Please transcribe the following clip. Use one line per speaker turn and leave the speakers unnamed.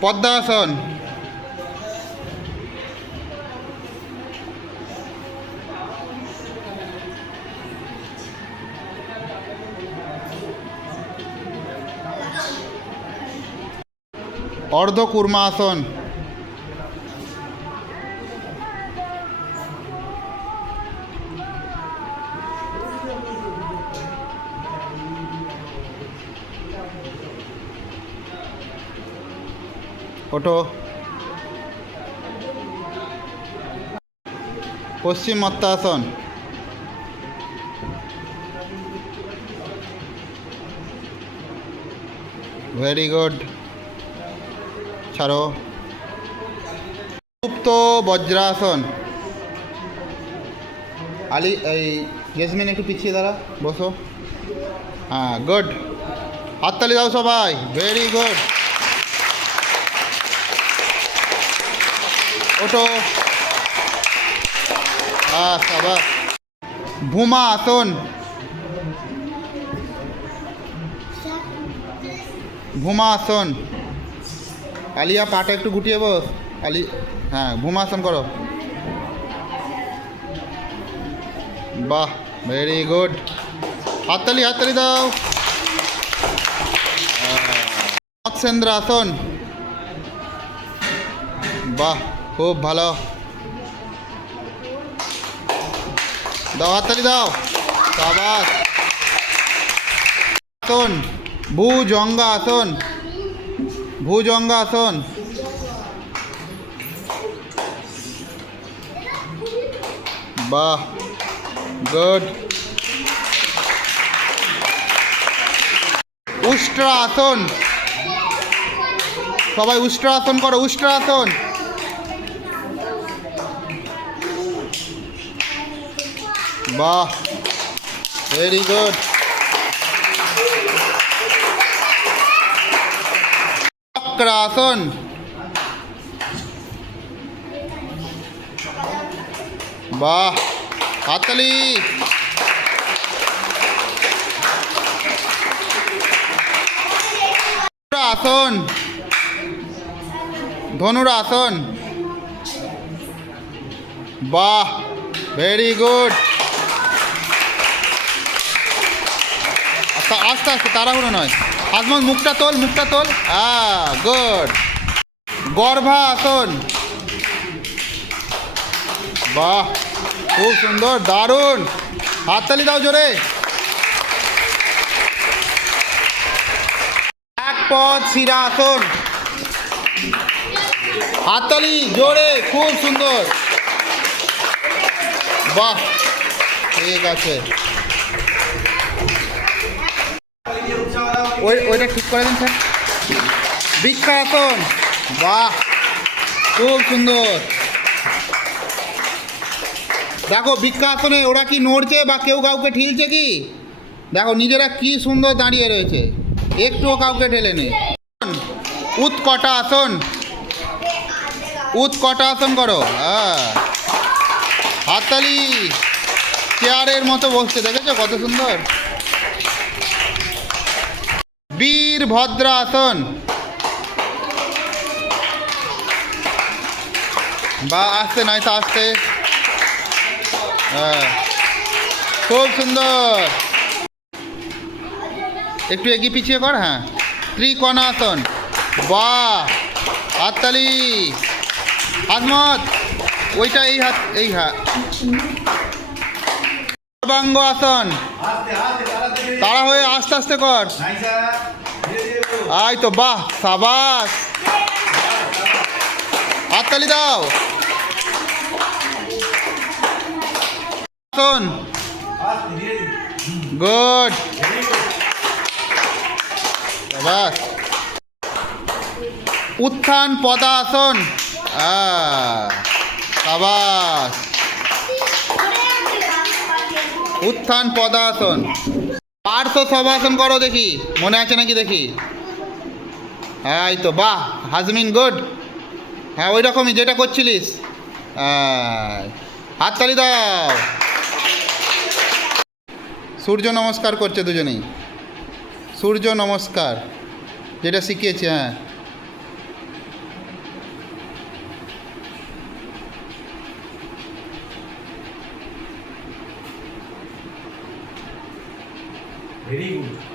পদ্মাসন অর্ধ ওটো পশ্চিম মত্তাসন। Very good ছাড়ো। সুপ্ত বজ্রাসন। আলি, এই জেসমিন একটু পিছিয়ে দাঁড়া, বসো। হ্যাঁ গুড হাততালি দাও সবাই। ভেরি গুড ওটো বাস ভূমা আসন। ভূমা আসন। আলিয়া, পাটা একটু গুটিয়ে বস। আলি হ্যাঁ ভূমা আসন, করো। বাহ ভেরি গুড হাততালি হাততালি দাও। মৎস্যেন্দ্র আসন। বাহ। খুব ভালো। দাও হাততালি দাও। সাবাস। আসন, ভুজঙ্গা আসন। ভুজঙ্গা আসন। বাহ, গুড। উষ্ট্র আসন। সবাই উষ্ট্র আসন করো, উষ্ট্র আসন। বাহ ভেরি গুড চক্রাসন বাহ হাততালি আসন ধনুর আসন বাহ ভেরি গুড আস্তে আস্তে তাড়াহুড়ো নয়। আজমল, মুখটা তোল মুখটা তোল। হ্যাঁ গুড গর্ভা আসন। বাহ, খুব সুন্দর, দারুণ। হাততালি দাও জোরে। এক পদ শিরা আসন। হাততালি জোরে, খুব সুন্দর। বাহ, ঠিক আছে। ওই, ওইটা ঠিক করে দিন, স্যার। বৃক্ষাসন বাহ, খুব সুন্দর। দেখো বৃক্ষাসনে ওরা কি নড়ছে বা কেউ কাউকে ঠিলছে কি? দেখো, নিজেরা কি সুন্দর দাঁড়িয়ে রয়েছে। একটুও কাউকে ঠেলে নেই। উৎকটা আসন উৎকটা আসন করো। হ্যাঁ। হাততালি, চেয়ারের মতো বসছে, দেখেছ কত সুন্দর? বীর ভদ্রাসন। বা আসতে নয় তো আসতে হ্যাঁ। খুব সুন্দর। একটু এগিয়ে পিছিয়ে কর হ্যাঁ। ত্রিকোণাসন। বাহ! হাততালি। আজমত, ওইটা এই হাত এই হাত সর্বাঙ্গ আসন। তারা হয়ে আস্তে আস্তে কর। আই তো, বাহ, সাবাস। হাততালি দাও। আসন। গুড। সাবাস। উত্থান পদাসন সাবাস। উত্থান পদাসন। পার্শ্ব সবাসন করো দেখি। মনে আছে নাকি দেখি? হ্যাঁ এই তো বাহ হাজমিন গুড হ্যাঁ ওই রকমই যেটা করছিলিস। হ্যাঁ, হাততালি দাও। সূর্য নমস্কার করছে দুজনেই। সূর্য নমস্কার যেটা শিখিয়েছি হ্যাঁ।
Very good